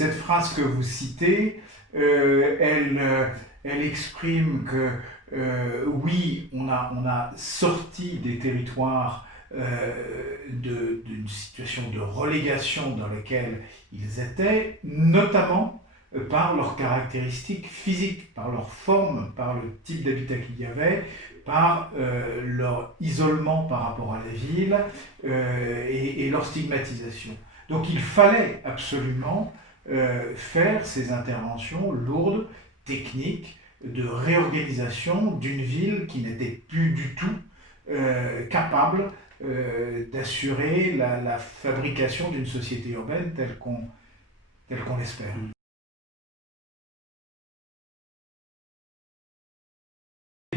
Cette phrase que vous citez, elle exprime que oui, on a sorti des territoires d'une situation de relégation dans laquelle ils étaient, notamment par leurs caractéristiques physiques, par leur forme, par le type d'habitat qu'il y avait, par leur isolement par rapport à la ville et leur stigmatisation. Donc il fallait absolument faire ces interventions lourdes, techniques, de réorganisation d'une ville qui n'était plus du tout capable d'assurer la fabrication d'une société urbaine telle qu'on l'espère.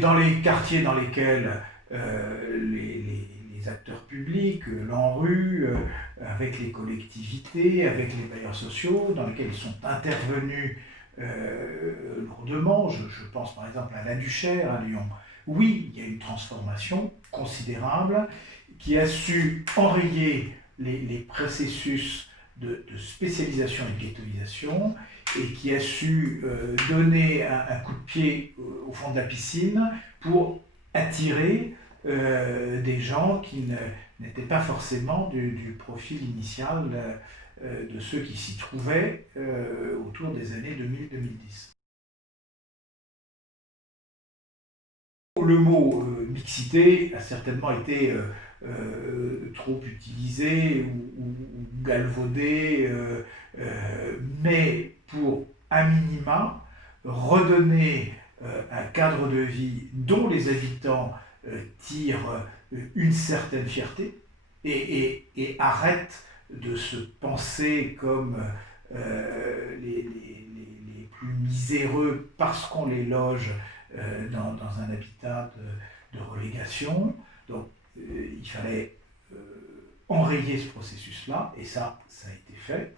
Dans les quartiers dans lesquels les acteurs publics, l'ANRU, avec les collectivités, avec les bailleurs sociaux, dans lesquels ils sont intervenus lourdement, je pense par exemple à La Duchère, à Lyon. Oui, il y a une transformation considérable qui a su enrayer les processus de spécialisation et de ghettoisation et qui a su donner un coup de pied au fond de la piscine pour attirer des gens qui n'étaient pas forcément du profil initial de ceux qui s'y trouvaient autour des années 2000-2010. Le mot mixité a certainement été trop utilisé ou galvaudé, mais pour, à minima, redonner un cadre de vie dont les habitants tirent une certaine fierté et arrêtent de se penser comme les plus miséreux parce qu'on les loge dans un habitat de relégation. Donc il fallait enrayer ce processus-là, et ça a été fait.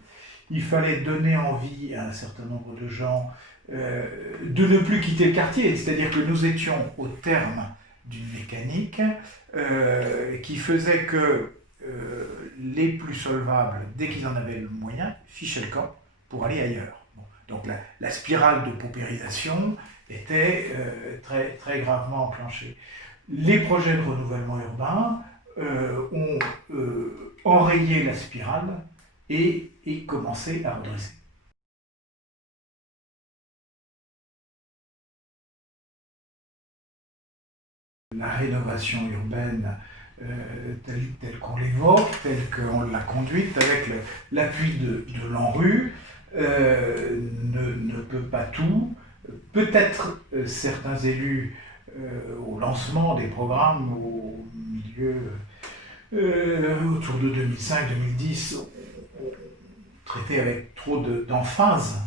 Il fallait donner envie à un certain nombre de gens de ne plus quitter le quartier, c'est-à-dire que nous étions au terme d'une mécanique qui faisait que les plus solvables, dès qu'ils en avaient le moyen, fichaient le camp pour aller ailleurs. Bon. Donc la spirale de paupérisation était très, très gravement enclenchée. Les projets de renouvellement urbain ont enrayé la spirale et commencé à redresser. La rénovation urbaine telle qu'on l'évoque, telle qu'on l'a conduite, avec l'appui de l'ANRU, ne peut pas tout. Peut-être certains élus, au lancement des programmes, au milieu, autour de 2005-2010, ont traité avec trop d'emphase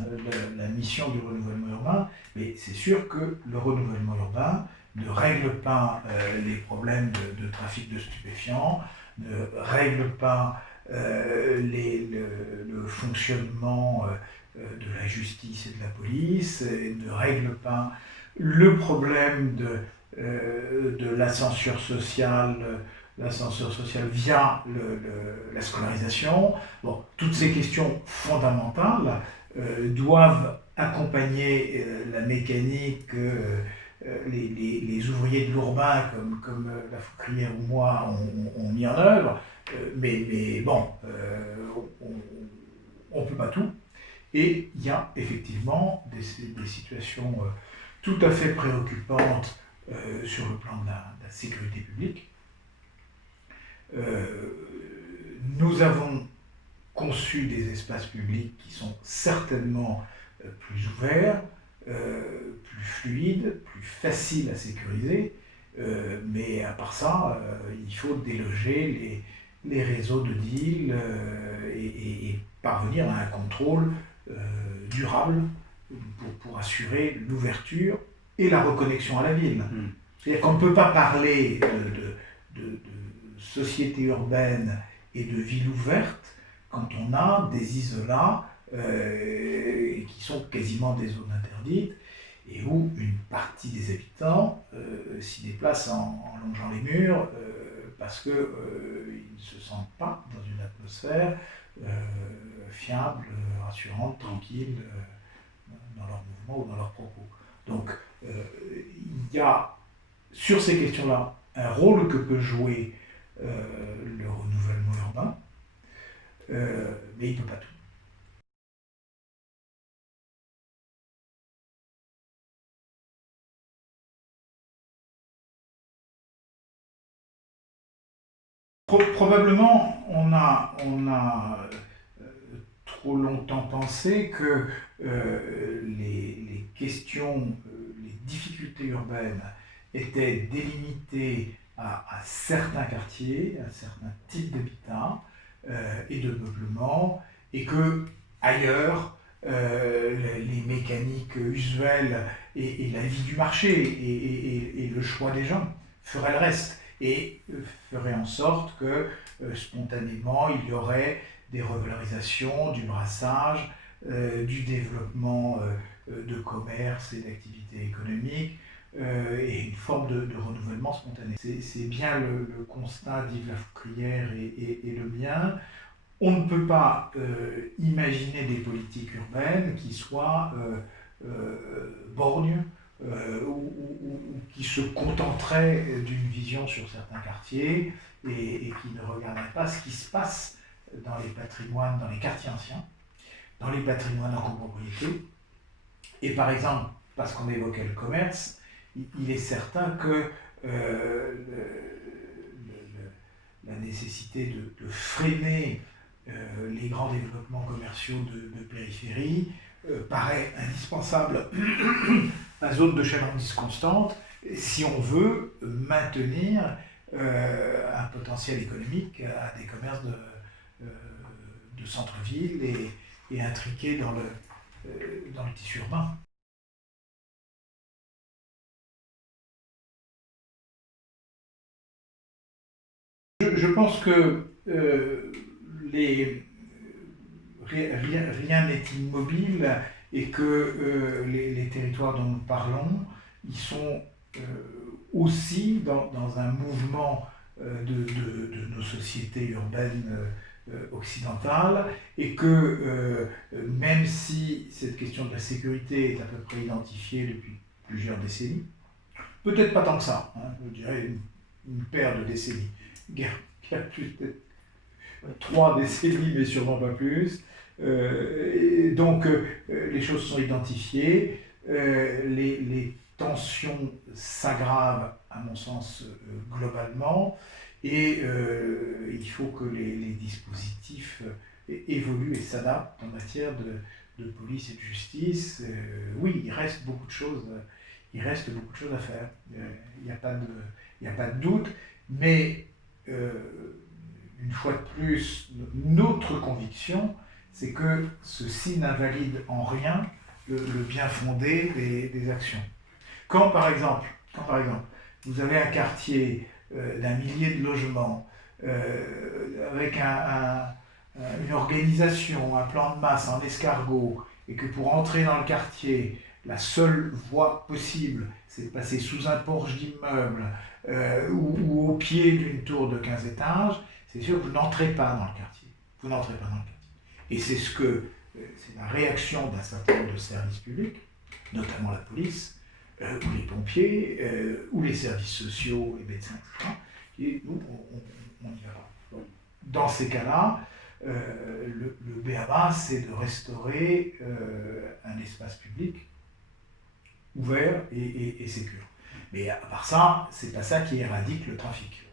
la mission du renouvellement urbain, mais c'est sûr que le renouvellement urbain ne règle pas les problèmes de trafic de stupéfiants, ne règle pas le fonctionnement de la justice et de la police, et ne règle pas le problème de l'ascenseur social via la scolarisation. Bon, toutes ces questions fondamentales doivent accompagner la mécanique les ouvriers de l'urbain, comme la Foucrière ou moi, ont mis en œuvre, mais bon, on ne peut pas tout. Et il y a effectivement des situations tout à fait préoccupantes sur le plan de la sécurité publique. Nous avons conçu des espaces publics qui sont certainement plus ouverts, plus fluides, plus faciles à sécuriser, mais à part ça, il faut déloger les réseaux de deal et parvenir à un contrôle durable pour assurer l'ouverture et la reconnexion à la ville. C'est-à-dire qu'on ne peut pas parler de société urbaine et de ville ouverte quand on a des isolats qui sont quasiment des zones interdites et où une partie des habitants s'y déplacent en longeant les murs parce qu'ils ne se sentent pas dans une atmosphère fiable, rassurante, tranquille dans leurs mouvements ou dans leurs propos. Donc il y a sur ces questions-là un rôle que peut jouer le renouvellement urbain, mais il ne peut pas tout. Probablement, on a trop longtemps pensé que les questions, les difficultés urbaines étaient délimitées à certains quartiers, à certains types d'habitat et de peuplement, et que ailleurs, les mécaniques usuelles et la vie du marché et le choix des gens feraient le reste et ferait en sorte que spontanément il y aurait des revalorisations, du brassage, du développement de commerce et d'activités économiques et une forme de renouvellement spontané. C'est bien le constat d'Yves Lafoucrière et le mien. On ne peut pas imaginer des politiques urbaines qui soient borgnes, ou qui se contenterait d'une vision sur certains quartiers et qui ne regarderait pas ce qui se passe dans les patrimoines, dans les quartiers anciens, dans les patrimoines en copropriété. Et par exemple, parce qu'on évoquait le commerce, il est certain que la nécessité de freiner les grands développements commerciaux de périphérie paraît indispensable à zone de chalandise constante si on veut maintenir un potentiel économique à des commerces de centre-ville et intriqués dans le tissu urbain. Je pense que rien n'est immobile et que les territoires dont nous parlons, ils sont aussi dans un mouvement de nos sociétés urbaines occidentales et que même si cette question de la sécurité est à peu près identifiée depuis plusieurs décennies, peut-être pas tant que ça, hein, je dirais une paire de décennies, plus de 3 décennies, mais sûrement pas plus. Donc les choses sont identifiées, les tensions s'aggravent à mon sens globalement et il faut que les dispositifs évoluent et s'adaptent en matière de police et de justice. Oui, il reste beaucoup de choses à faire, il n'y a pas de doute, mais une fois de plus, notre conviction, c'est que ceci n'invalide en rien le bien fondé des actions. Quand par exemple, vous avez un quartier d'un millier de logements, avec une organisation, un plan de masse en escargot, et que pour entrer dans le quartier, la seule voie possible, c'est de passer sous un porche d'immeuble ou au pied d'une tour de 15 étages, c'est sûr que vous n'entrez pas dans le quartier. Vous n'entrez pas dans le quartier. Et c'est la réaction d'un certain nombre de services publics, notamment la police, ou les pompiers, ou les services sociaux, les médecins, etc. Et nous, on n'y va pas. Dans ces cas-là, le b.a.-ba, c'est de restaurer un espace public ouvert et sécure. Mais à part ça, c'est pas ça qui éradique le trafic.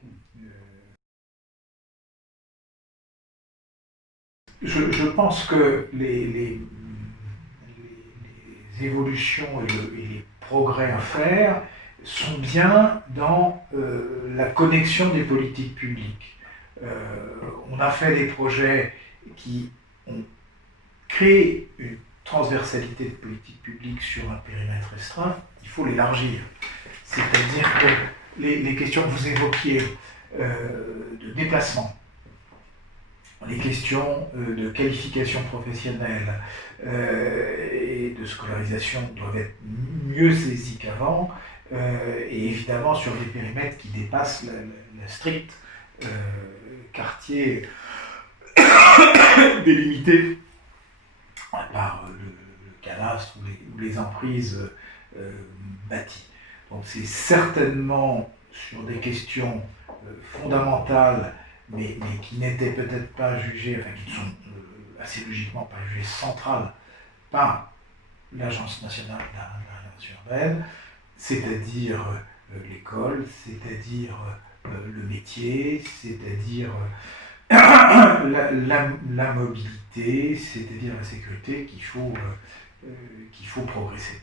Je pense que les évolutions et les progrès à faire sont bien dans la connexion des politiques publiques. On a fait des projets qui ont créé une transversalité de politique publique sur un périmètre restreint, il faut l'élargir. C'est-à-dire que les questions que vous évoquiez de déplacement, les questions de qualification professionnelle et de scolarisation doivent être mieux saisies qu'avant, et évidemment sur des périmètres qui dépassent la stricte quartiers délimités par le cadastre ou les emprises bâties. Donc c'est certainement sur des questions fondamentales, mais qui n'étaient peut-être pas jugées, enfin qui ne sont assez logiquement pas jugées centrales par l'Agence nationale de la rénovation urbaine, c'est-à-dire l'école, c'est-à-dire le métier, c'est-à-dire la mobilité, c'est-à-dire la sécurité qu'il faut progresser.